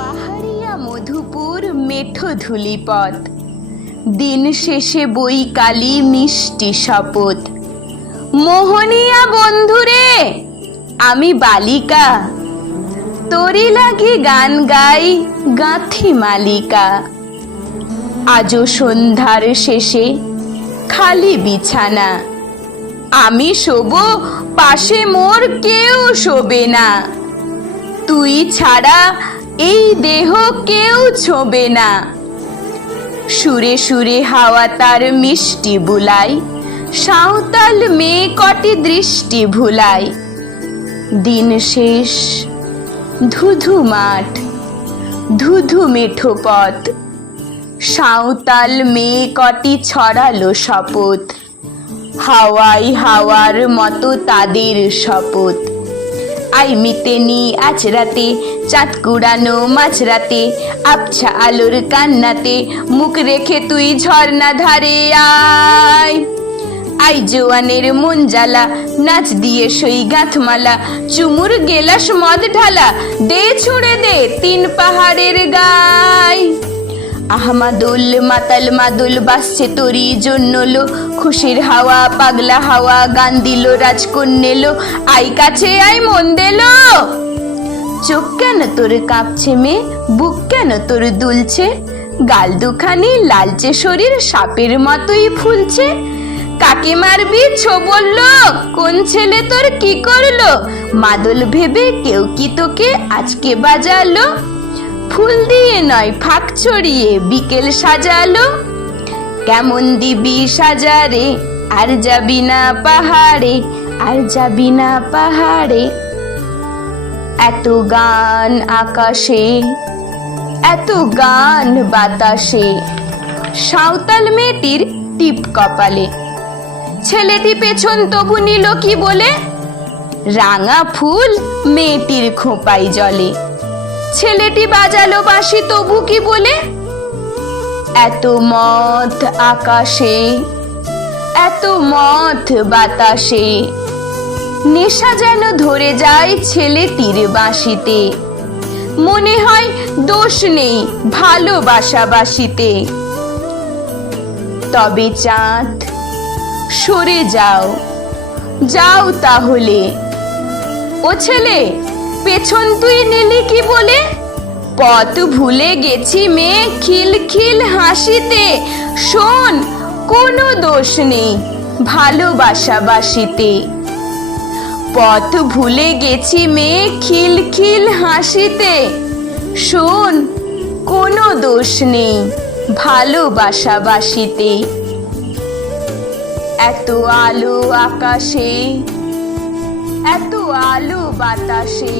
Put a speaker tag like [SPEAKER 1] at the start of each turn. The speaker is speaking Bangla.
[SPEAKER 1] পাহাড়িয়া মধুপুর মেঠো ধুলিপথ। দিন শেষে বই কালি মিষ্টি শপথ। মোহনিয়া বন্ধুরে, আমি বালিকা। তরি লাগি গান গাই গাঁথি মালিকা। আজও সন্ধ্যার শেষে খালি বিছানা। আমি শোবো, পাশে মোর কেউ শোবে না। তুই ছাড়া এই দেহ কেউ ছোবে না। সুরে সুরে হাওয়া তার মিষ্টি বুলাই, সাঁওতাল মেয়ে কটি দৃষ্টি ভুলাই। দিন শেষ, ধুধু মাঠ, ধুধু মেঠো পথ, সাঁওতাল মেয়ে কটি ছড়ালো শপথ, হাওয়াই হাওয়ার মতো তাদের শপথ। আই মিতেনি আজ রাতে, চাঁদ কুড়ানো মাঝরাতে আবছা আলোর কান্নাতে, মুখ রেখে তুই ঝর্ণা ধারে আয়। আই জোয়ানের মন জ্বালা, নাচ দিয়ে সই গাঁথমালা, চুমুর গেলাস মদ ঢালা, দে ছুড়ে দে তিন পাহাড়ের গায় আহমাদুল মাতাল মাদুল বাসছে তোরই জন্য লো। খুশির হাওয়া, পাগলা হাওয়া, গান দিল রাজকন্যেলো আই কাছে আই মন দিলো চোখ কেন তোর কাঁপছে মে? বুক কেন তোর দুলছে? গাল দুখানি লালচে শরীর, সাপের মতোই ফুলছে। কাকে মারবি ছো বলল কোন ছেলে তোর কি করল? মাদল ভেবে কেউ কি তোকে আজকে বাজালো? ফুল দিয়ে নয়, ফাঁক ছড়িয়ে বিকেল সাজালো। কেমন দিবি সাজারে, আর যাবি না পাহাড়ে, আর যাবি না পাহাড়ে। এত গান আকাশে, এত গান বাতাসে, সাঁওতাল মেয়েটির টিপ কপালে। ছেলেটি পেছন তবু নিল কি বলে? রাঙা ফুল মেয়েটির খোঁপাই জলে। ছেলেটি বাজালো বাসি তবু কি বলে? এত মত আকাশে, এত মত বাতাসে, নেশা যেন ধরে যায় ছেলেটির বাঁশিতে। মনে হয় দোষ নেই ভালোবাসা বাসিতে তবে চাঁদ, সরে যাও যাও তাহলে। ও ছেলে পেছন তুই নিলি কি বলে? পথ ভুলে গেছি মেয়ে খিল খিল হাসিতে। শোন, কোনো দোষ নেই ভালোবাসা বাসিতে। পথ ভুলে গেছি মেয়ে খিল খিল হাসিতে। শোন, কোনো দোষ নেই ভালোবাসা বাসিতে। এত আলো আকাশে এত আলো বাতাসে।